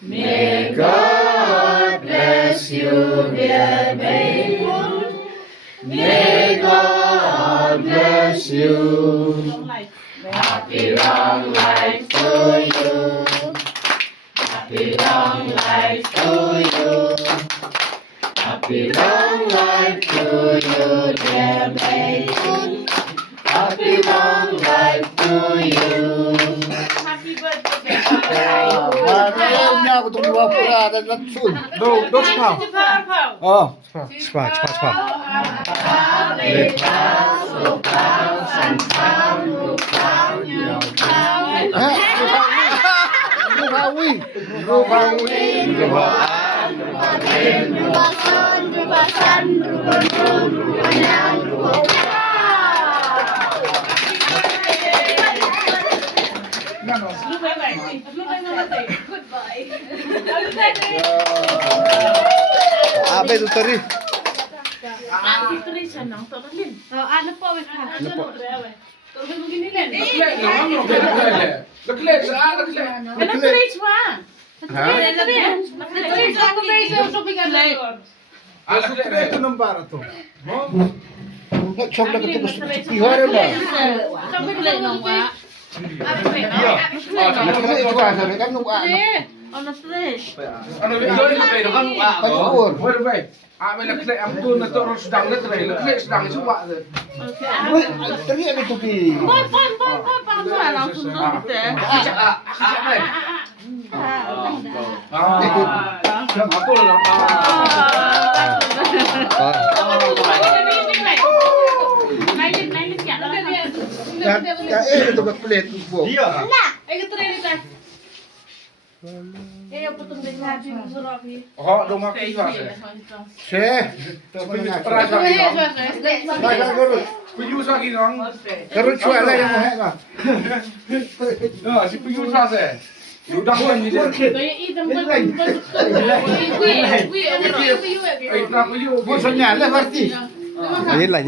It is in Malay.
May God bless you, dear Maywood. May God bless you. Happy long life to you. Happy long life to you. Happy long life to you, dear Maywood. Happy long life to you. Happy birthday. Marami niya ako itong iwapura at latsun. Do spa. Oh, Spa. Rukawi. Abe itu tadi. Ano po, wait ka. Ano po? Turun mo gini len. Leklet. Ano to reach wa? Reach ako kayo sa bigan lang. Ito ng para to. Nag-shop na kita gusto ihore ba? Sabi ko lang wa. Nakala ito ka sabi kan nung ano. Ano stress? Ano ba kayo kan Pagkuor. Wala ba? May leklet am tu na to sedang leklet sedang suwa. Uy, tari ano to ki? Boy, parang wala lang sunod kita. Aku lang. Ito ka plate po. Oh, dong aku juga. Se. To pa nga. Peras lagi dong. Baga guru. Puyus lagi dong. Guru chua la yang mo hela. Nah, si puyus rasa. Udah kan ni dia. Ay, puyus. Mo sonya le parti. Ah. Ayun lang.